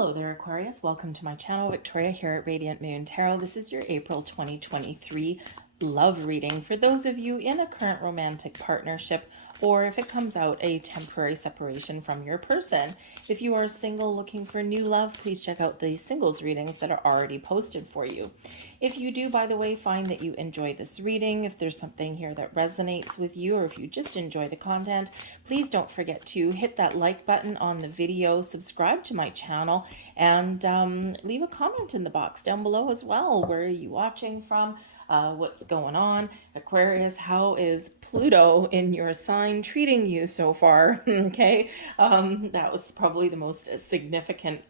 Hello there, Aquarius. Welcome to my channel. Victoria here at Radiant Moon Tarot. This is your April 2023 love reading for those of you in a current romantic partnership, or if it comes out, a temporary separation from your person. If you are single looking for new love, please check out the singles readings that are already posted for you. If you do, by the way, find that you enjoy this reading, if there's something here that resonates with you, or if you just enjoy the content, please don't forget to hit that like button on the video, subscribe to my channel, and leave a comment in the box down below as well. Where are you watching from? What's going on? Aquarius, how is Pluto in your sign treating you so far? Okay, that was probably the most significant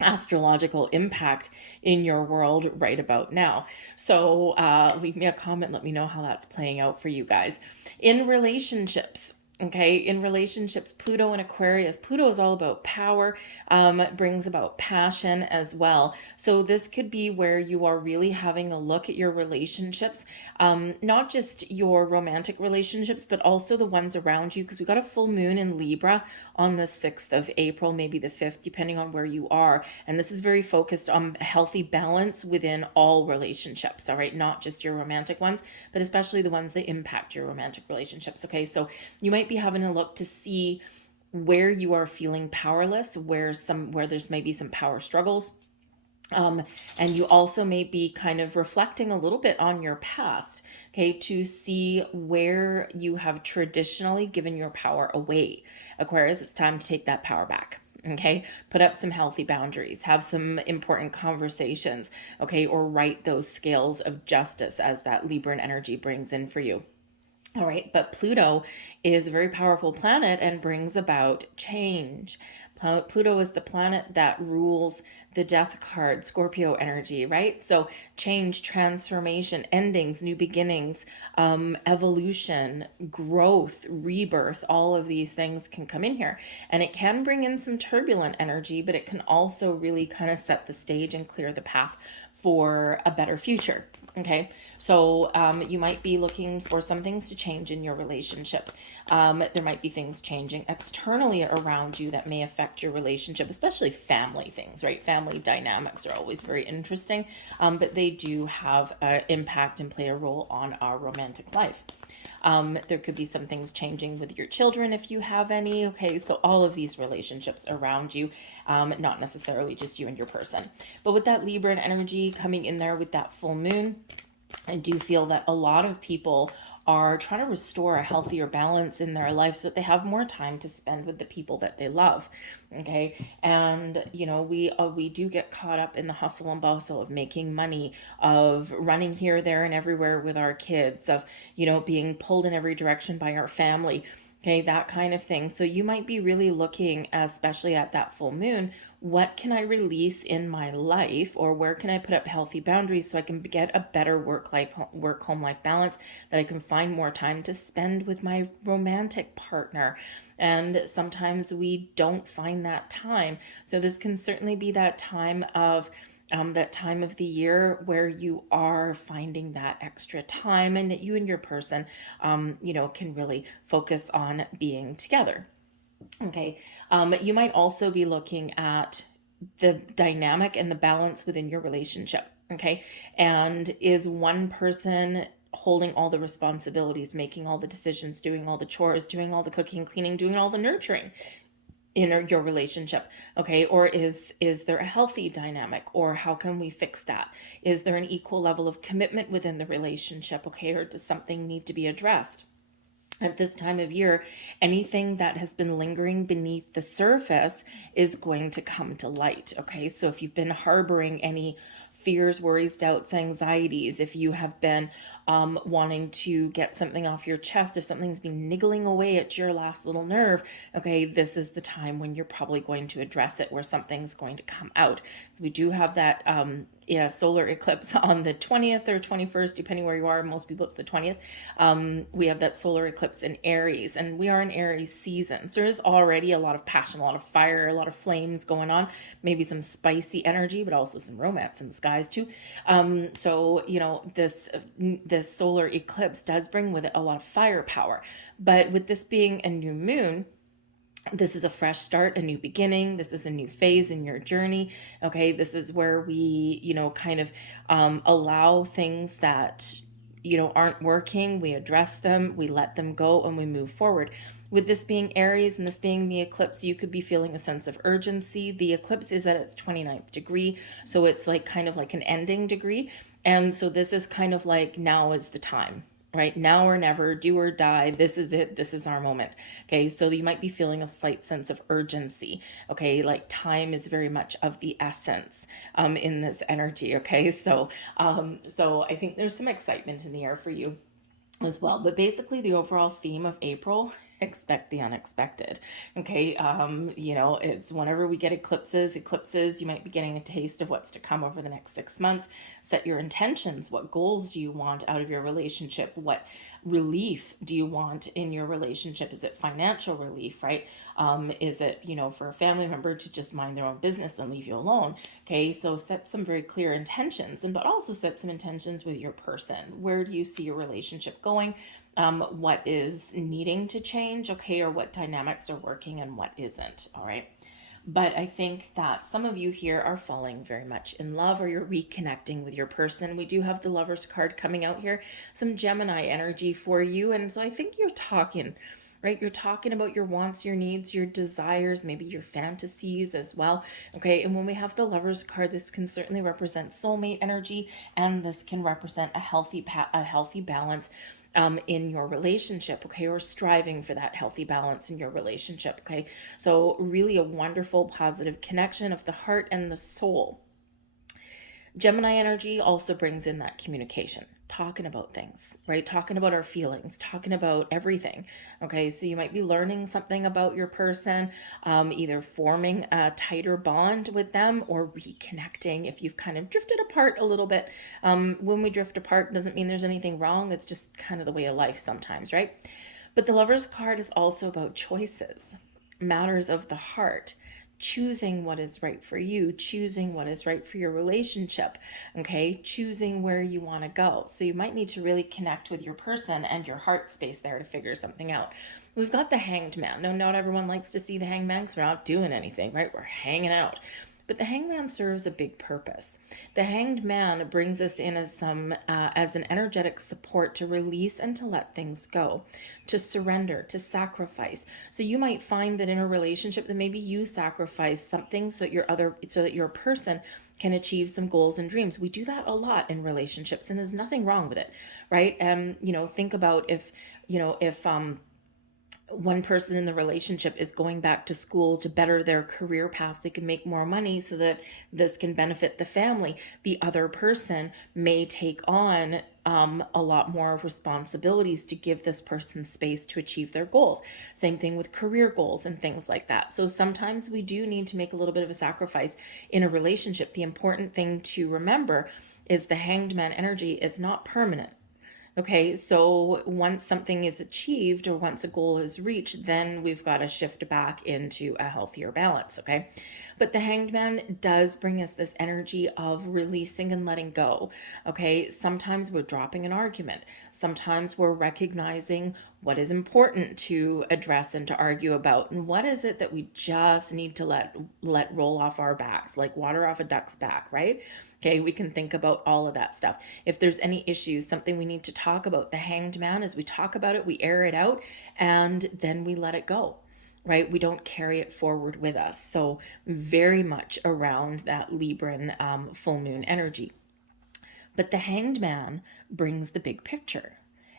astrological impact in your world right about now. So leave me a comment, let me know how that's playing out for you guys. In relationships, okay, in relationships, Pluto and Aquarius. Pluto is all about power, it brings about passion as well. So this could be where you are really having a look at your relationships, not just your romantic relationships, but also the ones around you, because we got a full moon in Libra on the 6th of April, maybe the 5th, depending on where you are. And this is very focused on healthy balance within all relationships, all right? Not just your romantic ones, but especially the ones that impact your romantic relationships, okay? So you might be having a look to see where you are feeling powerless, where there's maybe some power struggles. And you also may be kind of reflecting a little bit on your past, okay, to see where you have traditionally given your power away. Aquarius, it's time to take that power back. Okay, put up some healthy boundaries, have some important conversations, okay, or write those scales of justice as that Libran energy brings in for you. All right, but Pluto is a very powerful planet and brings about change. Pluto is the planet that rules the death card, Scorpio energy, right? So change, transformation, endings, new beginnings, evolution, growth, rebirth, all of these things can come in here. And it can bring in some turbulent energy, but it can also really kind of set the stage and clear the path for a better future. Okay, so you might be looking for some things to change in your relationship. There might be things changing externally around you that may affect your relationship, especially family things, right? Family dynamics are always very interesting, but they do have an impact and play a role on our romantic life. There could be some things changing with your children if you have any. Okay, so all of these relationships around you, not necessarily just you and your person. But with that Libran energy coming in there with that full moon, I do feel that a lot of people are trying to restore a healthier balance in their life so that they have more time to spend with the people that they love. Okay, and you know, we do get caught up in the hustle and bustle of making money, of running here, there, and everywhere with our kids, of, you know, being pulled in every direction by our family. Okay, that kind of thing. So you might be really looking, especially at that full moon, what can I release in my life, or where can I put up healthy boundaries so I can get a better work home life balance, that I can find more time to spend with my romantic partner. And sometimes we don't find that time. So this can certainly be that time of the year where you are finding that extra time, and that you and your person, you know, can really focus on being together. Okay, you might also be looking at the dynamic and the balance within your relationship. Okay, and is one person holding all the responsibilities, making all the decisions, doing all the chores, doing all the cooking, cleaning, doing all the nurturing in your relationship? Okay, or is there a healthy dynamic, or how can we fix that? Is there an equal level of commitment within the relationship? Okay, or does something need to be addressed? At this time of year, anything that has been lingering beneath the surface is going to come to light. Okay, so if you've been harboring any fears, worries, doubts, anxieties, if you have been wanting to get something off your chest, if something's been niggling away at your last little nerve, okay, this is the time when you're probably going to address it, where something's going to come out. So we do have that solar eclipse on the 20th or 21st, depending where you are. Most people it's the 20th. We have that solar eclipse in Aries, and we are in Aries season. So there's already a lot of passion, a lot of fire, a lot of flames going on, maybe some spicy energy, but also some romance in the skies too. So, you know, this solar eclipse does bring with it a lot of firepower. But with this being a new moon, This is a fresh start, a new beginning. This is a new phase in your journey. Okay, this is where we, kind of allow things that, aren't working. We address them, we let them go, and we move forward. With this being Aries and this being the eclipse, you could be feeling a sense of urgency. The eclipse is at its 29th degree, so it's like kind of like an ending degree. And so this is kind of like now is the time, right? Now or never, do or die. This is it. This is our moment. Okay. So you might be feeling a slight sense of urgency. Okay. Like time is very much of the essence in this energy. Okay. So I think there's some excitement in the air for you as well. But basically, the overall theme of April, expect the unexpected. Okay, it's whenever we get eclipses, you might be getting a taste of what's to come over the next 6 months. Set your intentions. What goals do you want out of your relationship? What relief do you want in your relationship? Is it financial relief, right? Is it, for a family member to just mind their own business and leave you alone? Okay, so set some very clear intentions, but also set some intentions with your person. Where do you see your relationship going? What is needing to change, okay, or what dynamics are working and what isn't, all right? But I think that some of you here are falling very much in love, or you're reconnecting with your person. We do have the Lovers card coming out here, some Gemini energy for you. And so I think you're talking, right? You're talking about your wants, your needs, your desires, maybe your fantasies as well. Okay. And when we have the Lovers card, this can certainly represent soulmate energy, and this can represent a healthy balance in your relationship, okay, or striving for that healthy balance in your relationship, okay? So really a wonderful positive connection of the heart and the soul. Gemini energy also brings in that communication, talking about things, right? Talking about our feelings, talking about everything. Okay, so you might be learning something about your person, either forming a tighter bond with them or reconnecting if you've kind of drifted apart a little bit. When we drift apart, doesn't mean there's anything wrong. It's just kind of the way of life sometimes, right? But the Lover's card is also about choices, matters of the heart, choosing what is right for you, choosing what is right for your relationship, okay? Choosing where you want to go. So you might need to really connect with your person and your heart space there to figure something out. We've got the Hanged Man. No, not everyone likes to see the Hanged Man because we're not doing anything, right? We're hanging out. But the Hanged Man serves a big purpose. The Hanged Man brings us in as an energetic support to release and to let things go, to surrender, to sacrifice. So you might find that in a relationship that maybe you sacrifice something so that your person can achieve some goals and dreams. We do that a lot in relationships, and there's nothing wrong with it, right? Think about if one person in the relationship is going back to school to better their career paths, they can make more money so that this can benefit the family. The other person may take on a lot more responsibilities to give this person space to achieve their goals. Same thing with career goals and things like that. So sometimes we do need to make a little bit of a sacrifice in a relationship. The important thing to remember is the Hanged Man energy, it's not permanent. Okay, so once something is achieved or once a goal is reached, then we've got to shift back into a healthier balance, okay? But the Hanged Man does bring us this energy of releasing and letting go, okay? Sometimes we're dropping an argument. Sometimes we're recognizing what is important to address and to argue about, and what is it that we just need to let roll off our backs, like water off a duck's back, right? Okay, we can think about all of that stuff. If there's any issues, something we need to talk about, the Hanged Man, as we talk about it, we air it out, and then we let it go, right? We don't carry it forward with us. So very much around that Libran full moon energy. But the Hanged Man brings the big picture.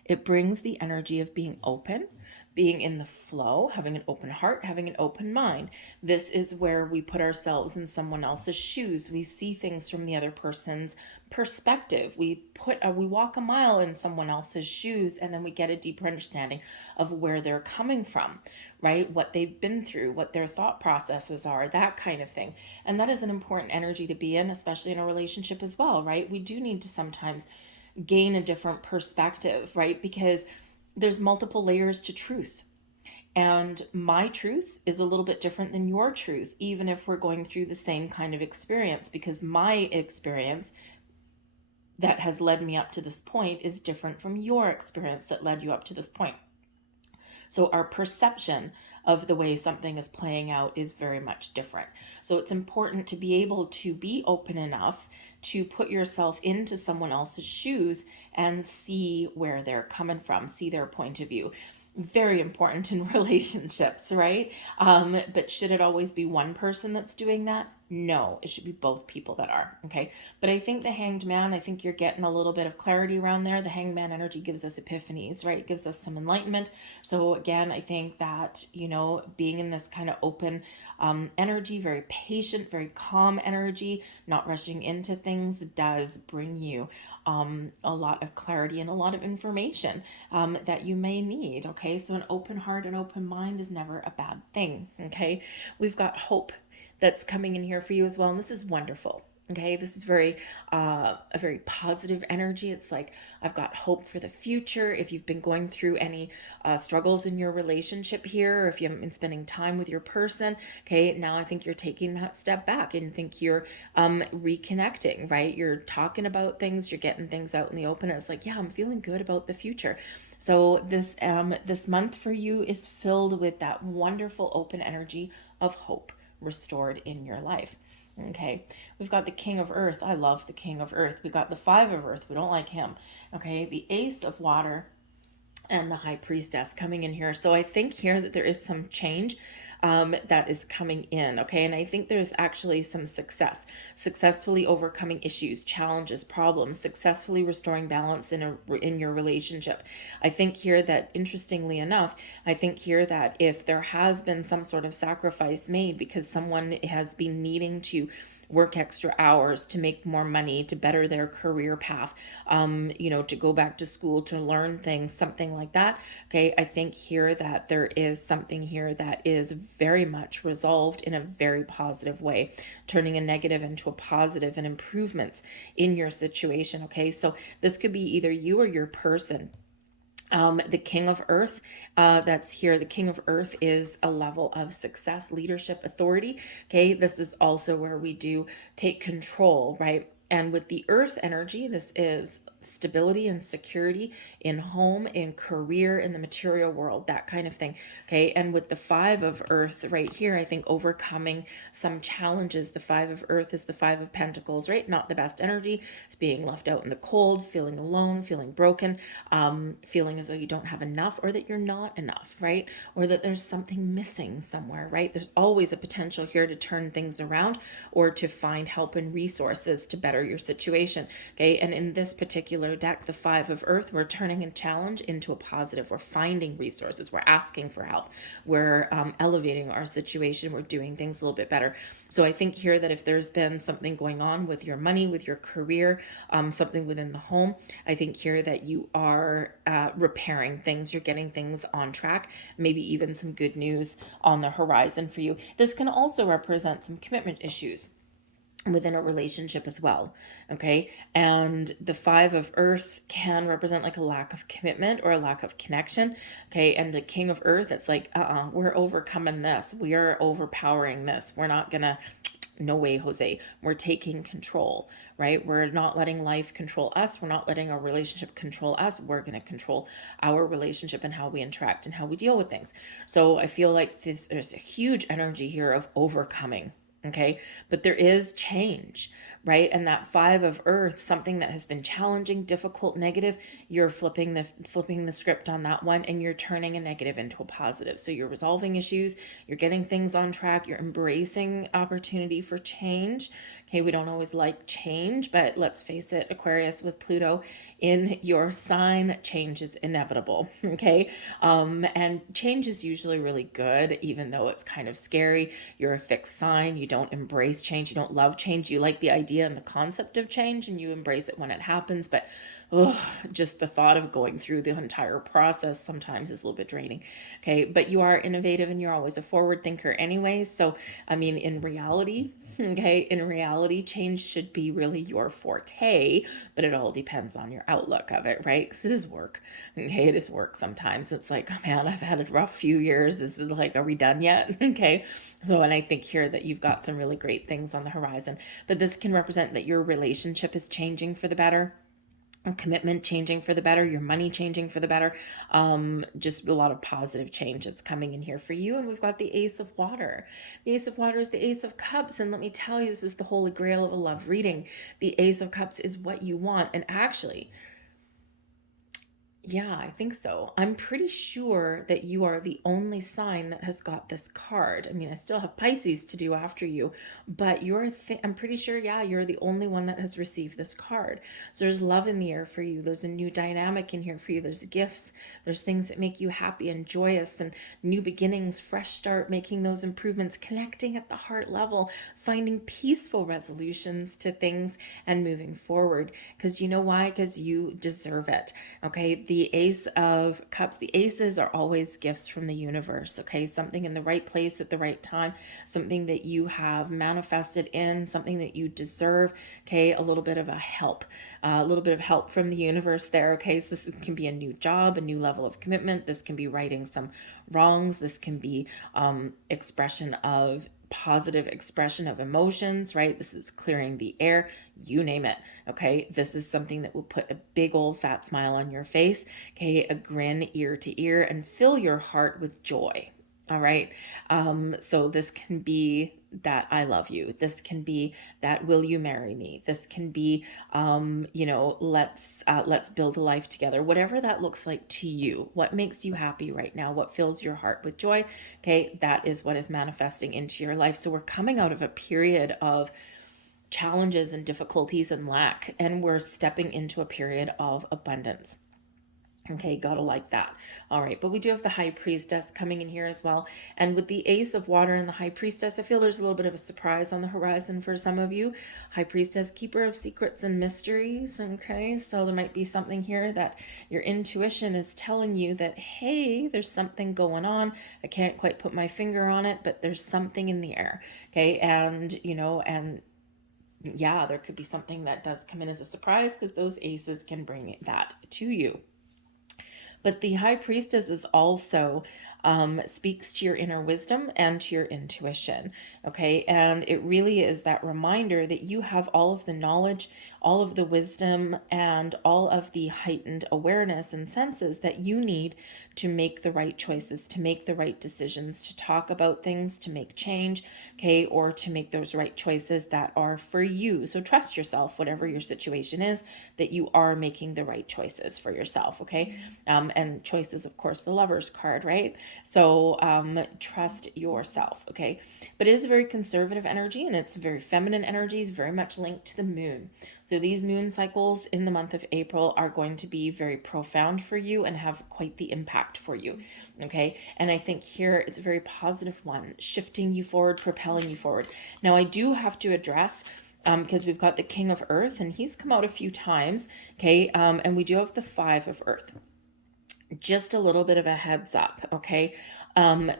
It brings the energy of being open, being in the flow, having an open heart, having an open mind. This is where we put ourselves in someone else's shoes. We see things from the other person's perspective. We walk a mile in someone else's shoes, and then we get a deeper understanding of where they're coming from, right? What they've been through, what their thought processes are, that kind of thing. And that is an important energy to be in, especially in a relationship as well, right? We do need to sometimes gain a different perspective, right? Because there's multiple layers to truth. And my truth is a little bit different than your truth, even if we're going through the same kind of experience, because my experience that has led me up to this point is different from your experience that led you up to this point. So our perception of the way something is playing out is very much different. So it's important to be able to be open enough to put yourself into someone else's shoes and see where they're coming from, see their point of view. Very important in relationships, right? But should it always be one person that's doing that? No, it should be both people that are. Okay. But I think the Hanged Man, I think you're getting a little bit of clarity around there. The Hanged Man energy gives us epiphanies, right? It gives us some enlightenment. So again, I think that, being in this kind of open energy, very patient, very calm energy, not rushing into things, does bring you a lot of clarity and a lot of information that you may need. Okay. So an open heart and open mind is never a bad thing. Okay. We've got hope that's coming in here for you as well. And this is wonderful. Okay, this is a very positive energy. It's like, I've got hope for the future. If you've been going through any struggles in your relationship here, or if you haven't been spending time with your person, okay, now I think you're taking that step back and think you're reconnecting, right? You're talking about things, you're getting things out in the open. And it's like, yeah, I'm feeling good about the future. So this month for you is filled with that wonderful open energy of hope restored in your life. Okay, we've got the King of Earth. I love the King of Earth. We've got the Five of Earth. We don't like him. Okay, the Ace of Water and the High Priestess coming in here. So I think here that there is some change that is coming in. Okay, and I think there's actually some successfully overcoming issues, challenges, problems, successfully restoring balance in your relationship. I think here that, interestingly enough, I think here that if there has been some sort of sacrifice made because someone has been needing to work extra hours to make more money, to better their career path, to go back to school, to learn things, something like that. Okay, I think here that there is something here that is very much resolved in a very positive way, turning a negative into a positive and improvements in your situation. Okay, so this could be either you or your person. The King of Earth that's here. The King of Earth is a level of success, leadership, authority. Okay, this is also where we do take control, right? And with the Earth energy, this is stability and security in home, in career, in the material world, that kind of thing. Okay, and with the Five of Earth right here, I think overcoming some challenges. The Five of Earth is the Five of Pentacles, right? Not the best energy. It's being left out in the cold, feeling alone, feeling broken, feeling as though you don't have enough, or that you're not enough, right? Or that there's something missing somewhere, right? There's always a potential here to turn things around or to find help and resources to better your situation. Okay, and in this particular deck, the Five of Earth, we're turning a challenge into a positive. We're finding resources. We're asking for help. We're elevating our situation. We're doing things a little bit better. So I think here that if there's been something going on with your money, with your career, something within the home, I think here that you are repairing things. You're getting things on track. Maybe even some good news on the horizon for you. This can also represent some commitment issues within a relationship as well. Okay, and the Five of Earth can represent like a lack of commitment or a lack of connection. Okay, and the King of Earth, it's like we're overcoming this, we are overpowering this, we're not gonna, no way, Jose, we're taking control, right? We're not letting life control us. We're not letting our relationship control us. We're going to control our relationship and how we interact and how we deal with things. So I feel like there's a huge energy here of overcoming. Okay, but there is change, right? And that Five of Earth, something that has been challenging, difficult, negative, you're flipping the script on that one, and you're turning a negative into a positive. So you're resolving issues, you're getting things on track, you're embracing opportunity for change. Okay, we don't always like change, but let's face it, Aquarius, with Pluto in your sign, change is inevitable. Okay, and change is usually really good, even though it's kind of scary. You're a fixed sign. You don't embrace change. You don't love change. You like the idea and the concept of change, and you embrace it when it happens. But just the thought of going through the entire process sometimes is a little bit draining. Okay, but you are innovative and you're always a forward thinker anyway. So, I mean, in reality, change should be really your forte, but it all depends on your outlook of it, right? Because it is work. Okay, it is work sometimes. It's like, oh man, I've had a rough few years. Is it like, are we done yet? Okay, so, and I think here that you've got some really great things on the horizon, but this can represent that your relationship is changing for the better. commitment changing for the better, your money changing for the better, just a lot of positive change that's coming in here for you. And we've got the Ace of Water. The Ace of Water is the Ace of Cups, and let me tell you, this is the holy grail of a love reading. The Ace of Cups is what you want, and actually, yeah, I think so. I'm pretty sure that you are the only sign that has got this card. I mean, I still have Pisces to do after you, but I'm pretty sure, yeah, you're the only one that has received this card. So there's love in the air for you. There's a new dynamic in here for you. There's gifts. There's things that make you happy and joyous, and new beginnings, fresh start, making those improvements, connecting at the heart level, finding peaceful resolutions to things and moving forward. Because you know why? Because you deserve it. Okay, the Ace of Cups, the aces are always gifts from the universe. Okay, something in the right place at the right time, something that you have manifested in, something that you deserve. Okay, a little bit of a little bit of help from the universe there. Okay, so this can be a new job, a new level of commitment. This can be righting some wrongs. This can be expression of positive expression of emotions, right? This is clearing the air, you name it. Okay, this is something that will put a big old fat smile on your face, okay, a grin ear to ear, and fill your heart with joy. All right, so this can be that I love you. This can be that will you marry me. This can be let's build a life together. Whatever that looks like to you, what makes you happy right now, what fills your heart with joy, okay, that is what is manifesting into your life. So we're coming out of a period of challenges and difficulties and lack, and we're stepping into a period of abundance. Okay, gotta like that. All right, but we do have the High Priestess coming in here as well. And with the Ace of Water and the High Priestess, I feel there's a little bit of a surprise on the horizon for some of you. High Priestess, keeper of secrets and mysteries. Okay, so there might be something here that your intuition is telling you that, hey, there's something going on. I can't quite put my finger on it, but there's something in the air. Okay, and yeah, there could be something that does come in as a surprise, because those aces can bring that to you. But the High Priestess is also speaks to your inner wisdom and to your intuition. Okay. And it really is that reminder that you have all of the knowledge, all of the wisdom, and all of the heightened awareness and senses that you need to make the right choices, to make the right decisions, to talk about things, to make change, okay, or to make those right choices that are for you. So trust yourself, whatever your situation is, that you are making the right choices for yourself, okay? And choices, of course, the Lover's card, right? So trust yourself, okay? But it is a very conservative energy, and it's very feminine energy, is very much linked to the moon. So these moon cycles in the month of April are going to be very profound for you and have quite the impact for you, okay? And I think here it's a very positive one, shifting you forward, propelling you forward. Now, I do have to address, because we've got the King of Earth, and he's come out a few times, okay? And we do have the Five of Earth. Just a little bit of a heads up, okay?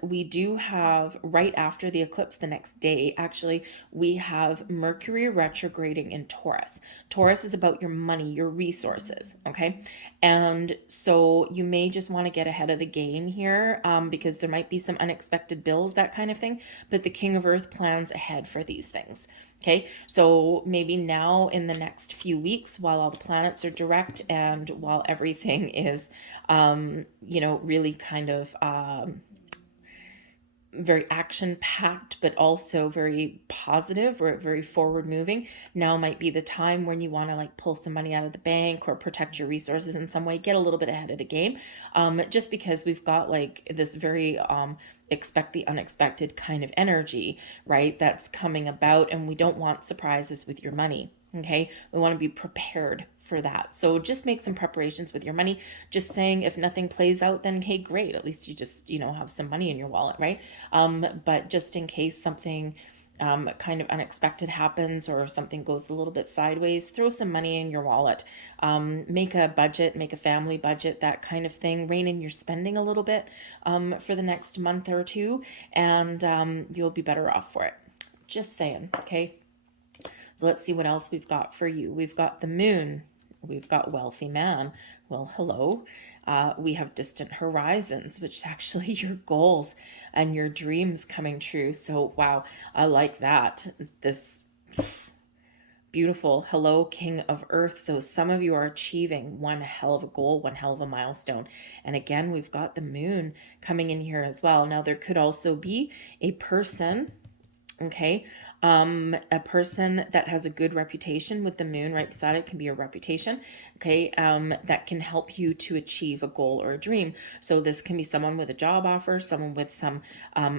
We do have, right after the eclipse, the next day, actually, we have Mercury retrograding in Taurus. Taurus is about your money, your resources, okay? And so you may just want to get ahead of the game here, because there might be some unexpected bills, that kind of thing. But the King of Earth plans ahead for these things. Okay, so maybe now in the next few weeks, while all the planets are direct and while everything is, really kind of very action packed, but also very positive or very forward moving, now might be the time when you want to like pull some money out of the bank or protect your resources in some way, get a little bit ahead of the game, just because we've got like this very expect the unexpected kind of energy, right, that's coming about, and we don't want surprises with your money. Okay, we want to be prepared for that. So just make some preparations with your money. Just saying, if nothing plays out, then hey, great, at least you just have some money in your wallet, right? But just in case something kind of unexpected happens, or something goes a little bit sideways, throw some money in your wallet. Make a budget, make a family budget, that kind of thing. Rein in your spending a little bit for the next month or two, and you'll be better off for it. Just saying, okay? So let's see what else we've got for you. We've got the moon. We've got wealthy man. Well, hello. We have distant horizons, which is actually your goals and your dreams coming true. So, wow, I like that. This Beautiful. Hello, King of Earth. So some of you are achieving one hell of a goal, one hell of a milestone. And again, we've got the moon coming in here as well. Now, there could also be a person, okay, a person that has a good reputation with the moon right beside it. Can be a reputation, okay, that can help you to achieve a goal or a dream. So this can be someone with a job offer, someone with some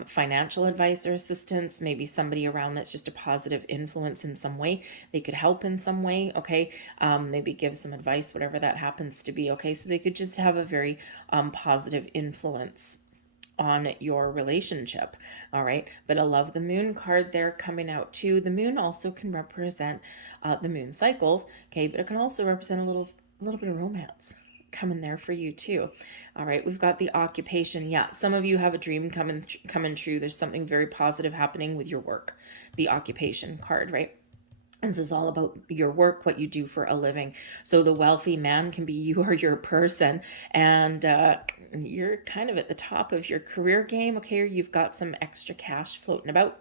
financial advice or assistance, maybe somebody around that's just a positive influence in some way. They could help in some way, okay, maybe give some advice, whatever that happens to be, okay. So they could just have a very positive influence on your relationship. All right. But I love the moon card there coming out too. The moon also can represent the moon cycles. Okay. But it can also represent a little bit of romance coming there for you too. All right. We've got the occupation. Yeah. Some of you have a dream coming true. There's something very positive happening with your work. The occupation card, right? This is all about your work, what you do for a living. So the wealthy man can be you or your person, and you're kind of at the top of your career game, okay? Or you've got some extra cash floating about.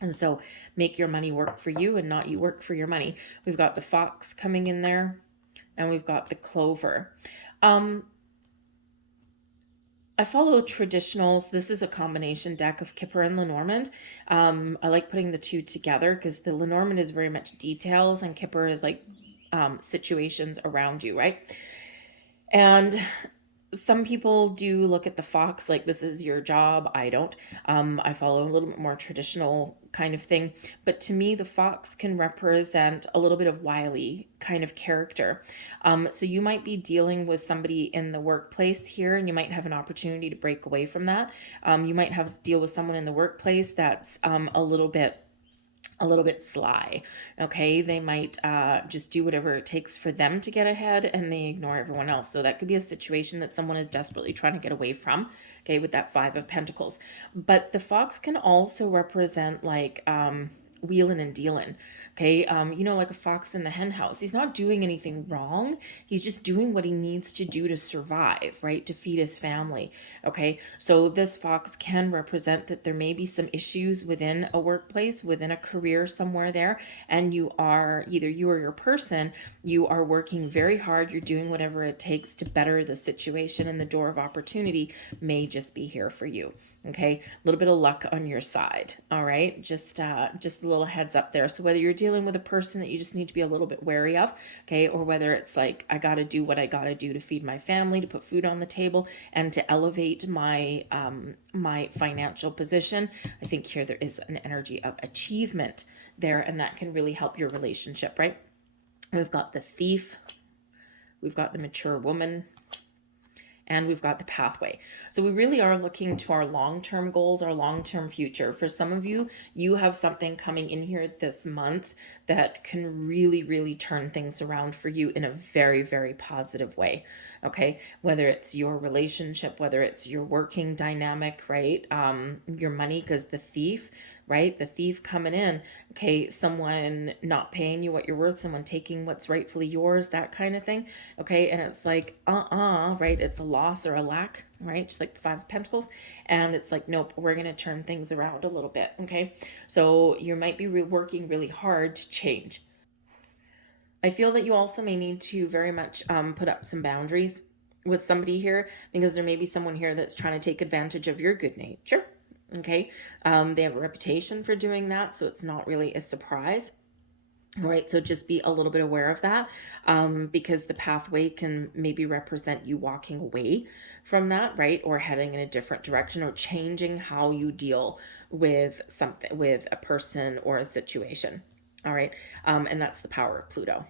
And so make your money work for you and not you work for your money. We've got the fox coming in there, and we've got the clover. I follow traditionals. This is a combination deck of Kipper and Lenormand. I like putting the two together because the Lenormand is very much details and Kipper is like situations around you, right? And some people do look at the fox like this is your job. I don't. I follow a little bit more traditional kind of thing. But to me, the fox can represent a little bit of wily kind of character. So you might be dealing with somebody in the workplace here, and you might have an opportunity to break away from that. You might have to deal with someone in the workplace that's a little bit sly. Okay, they might just do whatever it takes for them to get ahead, and they ignore everyone else. So that could be a situation that someone is desperately trying to get away from, okay, with that Five of Pentacles. But the fox can also represent like wheeling and dealing. Okay, like a fox in the hen house. He's not doing anything wrong. He's just doing what he needs to do to survive, right? To feed his family. Okay, so this fox can represent that there may be some issues within a workplace, within a career somewhere there, and you are, either you or your person, you are working very hard. You're doing whatever it takes to better the situation, and the door of opportunity may just be here for you. Okay, a little bit of luck on your side. All right, just a little heads up there. So whether you're dealing with a person that you just need to be a little bit wary of, okay, or whether it's like I got to do what I got to do to feed my family, to put food on the table, and to elevate my my financial position, I think here there is an energy of achievement there, and that can really help your relationship, right? We've got the thief, we've got the mature woman, and we've got the pathway. So we really are looking to our long-term goals, our long-term future. For some of you, you have something coming in here this month that can really, really turn things around for you in a very, very positive way. Okay, whether it's your relationship, whether it's your working dynamic, right? Your money, because the thief, right? The thief coming in, okay, someone not paying you what you're worth, someone taking what's rightfully yours, that kind of thing, okay? And it's like, right? It's a loss or a lack, right? Just like the Five of Pentacles. And it's like, nope, we're going to turn things around a little bit, okay? So you might be working really hard to change. I feel that you also may need to very much put up some boundaries with somebody here, because there may be someone here that's trying to take advantage of your good nature. Okay, they have a reputation for doing that, so it's not really a surprise. All right, so just be a little bit aware of that, because the pathway can maybe represent you walking away from that, right? Or heading in a different direction, or changing how you deal with something, with a person or a situation. All right, and that's the power of Pluto.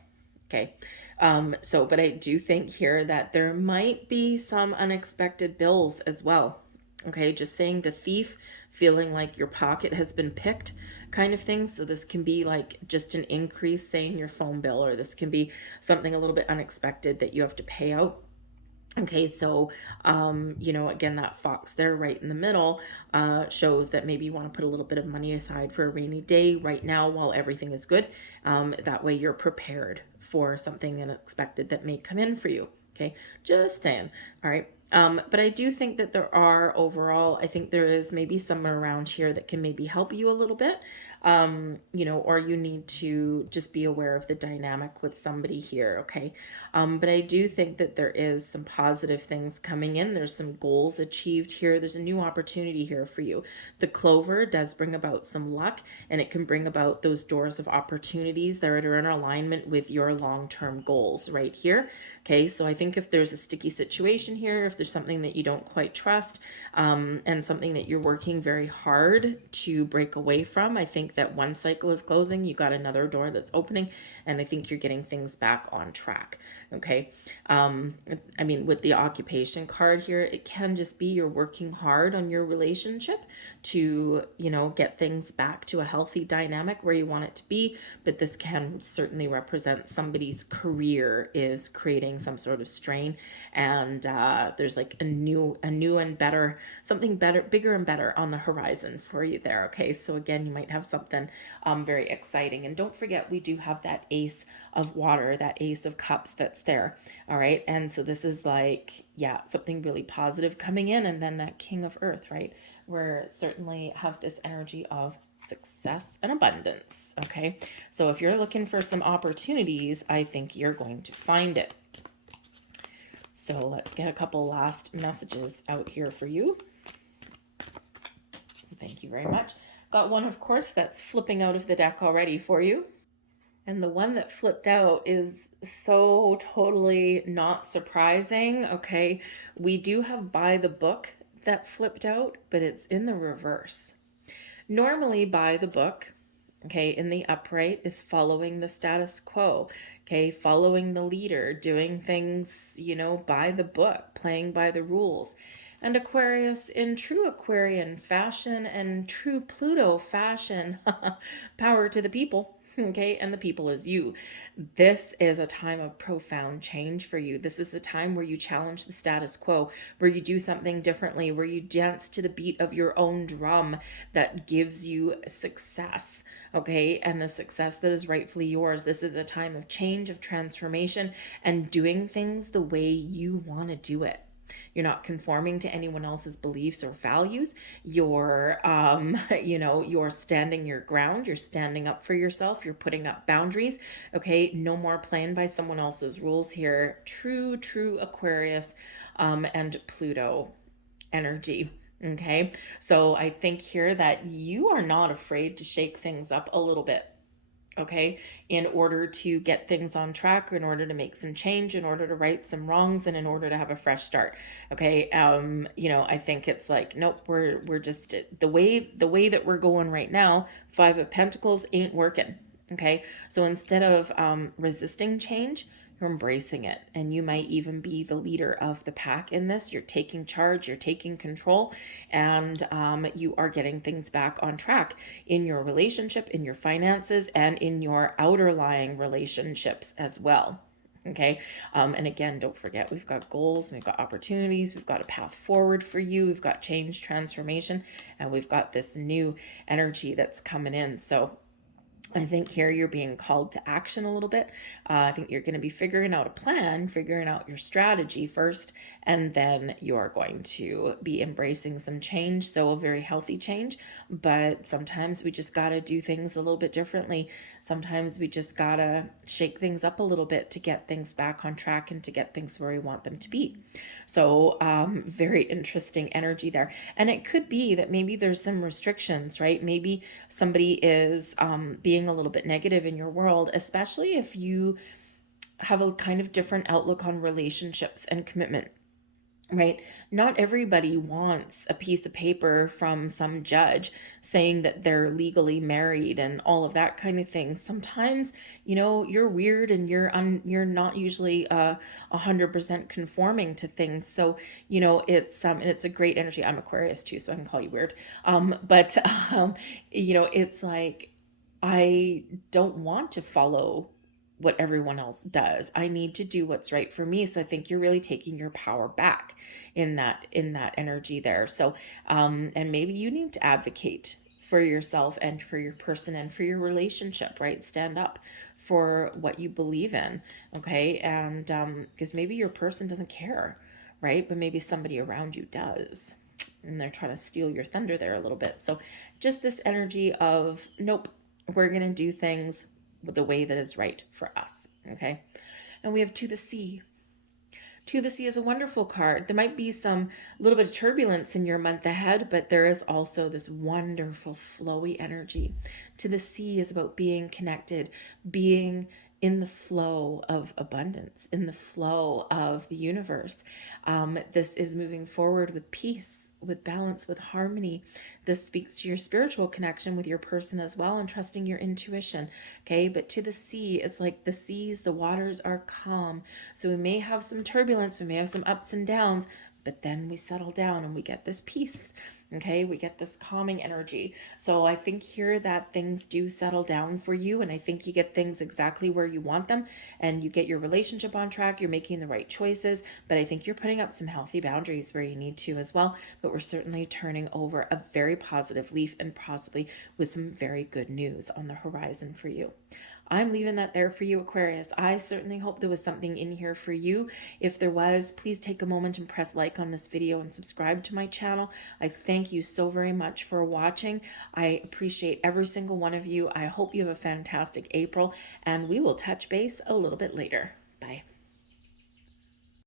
Okay, but I do think here that there might be some unexpected bills as well. Okay, just saying the thief, feeling like your pocket has been picked kind of thing. So this can be like just an increase, saying your phone bill, or this can be something a little bit unexpected that you have to pay out. Okay, so, again, that fox there right in the middle shows that maybe you want to put a little bit of money aside for a rainy day right now while everything is good. That way you're prepared for something unexpected that may come in for you. Okay, just saying. All right. But I do think that there are overall, I think there is maybe somewhere around here that can maybe help you a little bit. or you need to just be aware of the dynamic with somebody here, okay? But I do think that there is some positive things coming in. There's some goals achieved here. There's a new opportunity here for you. The clover does bring about some luck, and it can bring about those doors of opportunities that are in alignment with your long-term goals right here. Okay, so I think if there's a sticky situation here, if there's something that you don't quite trust, and something that you're working very hard to break away from, I think that one cycle is closing, you got another door that's opening, and I think you're getting things back on track. Okay, I mean, with the occupation card here, it can just be you're working hard on your relationship to, get things back to a healthy dynamic where you want it to be. But this can certainly represent somebody's career is creating some sort of strain, and there's like a new and better, something better, bigger and better on the horizon for you there. Okay, so again, you might have something very exciting. And don't forget, we do have that ace of water, that ace of cups that's there. All right, and so this is like, yeah, something really positive coming in. And then that king of earth, right? We're certainly have this energy of success and abundance. Okay, so if you're looking for some opportunities, I think you're going to find it. So let's get a couple last messages out here for you. Thank you very much. Got one, of course, that's flipping out of the deck already for you. And the one that flipped out is so totally not surprising. Okay, we do have by the book that flipped out, but it's in the reverse. Normally, by the book, okay, in the upright is following the status quo, okay, following the leader, doing things, by the book, playing by the rules. And Aquarius, in true Aquarian fashion and true Pluto fashion, power to the people. Okay, and the people is you. This is a time of profound change for you. This is a time where you challenge the status quo, where you do something differently, where you dance to the beat of your own drum that gives you success. Okay, and the success that is rightfully yours. This is a time of change, of transformation, and doing things the way you want to do it. You're not conforming to anyone else's beliefs or values. You're, you're standing your ground. You're standing up for yourself. You're putting up boundaries. Okay, no more playing by someone else's rules here. True Aquarius, and Pluto energy. Okay, so I think here that you are not afraid to shake things up a little bit. Okay, in order to get things on track, in order to make some change, in order to right some wrongs, and in order to have a fresh start. Okay, I think it's like, nope, we're just the way that we're going right now. Five of Pentacles ain't working. Okay, so instead of resisting change, you're embracing it, and you might even be the leader of the pack in this. You're taking charge, you're taking control, and you are getting things back on track in your relationship, in your finances, and in your outer lying relationships as well. Okay, and again, don't forget, we've got goals, we've got opportunities, we've got a path forward for you, we've got change, transformation, and we've got this new energy that's coming in. So I think here you're being called to action a little bit. I think you're going to be figuring out a plan, figuring out your strategy first, and then you're going to be embracing some change. So a very healthy change, but sometimes we just got to do things a little bit differently. Sometimes we just got to shake things up a little bit to get things back on track and to get things where we want them to be. So very interesting energy there. And it could be that maybe there's some restrictions, right? Maybe somebody is being a little bit negative in your world, especially if you have a kind of different outlook on relationships and commitment. Right? Not everybody wants a piece of paper from some judge saying that they're legally married and all of that kind of thing. Sometimes, you're weird and you're not usually 100% conforming to things. So, it's a great energy. I'm Aquarius too, so I can call you weird. But it's like, I don't want to follow what everyone else does. I need to do what's right for me. So I think you're really taking your power back in that energy there. So and maybe you need to advocate for yourself and for your person and for your relationship, right? Stand up for what you believe in. Okay, and because maybe your person doesn't care, right? But maybe somebody around you does. and they're trying to steal your thunder there a little bit. So just this energy of, nope, we're going to do things the way that is right for us. Okay. And we have To the Sea. To the Sea is a wonderful card. There might be some little bit of turbulence in your month ahead, but there is also this wonderful flowy energy. To the Sea is about being connected, being in the flow of abundance, in the flow of the universe. This is moving forward with peace, with balance, with harmony. This speaks to your spiritual connection with your person as well, and trusting your intuition. Okay, but To the Sea, it's like the seas, the waters are calm. So we may have some turbulence, we may have some ups and downs, but then we settle down and we get this peace. Okay, we get this calming energy. So I think here that things do settle down for you, and I think you get things exactly where you want them, and you get your relationship on track. You're making the right choices, but I think you're putting up some healthy boundaries where you need to as well. But we're certainly turning over a very positive leaf, and possibly with some very good news on the horizon for you. I'm leaving that there for you, Aquarius. I certainly hope there was something in here for you. If there was, please take a moment and press like on this video and subscribe to my channel. I thank you so very much for watching. I appreciate every single one of you. I hope you have a fantastic April, and we will touch base a little bit later. Bye.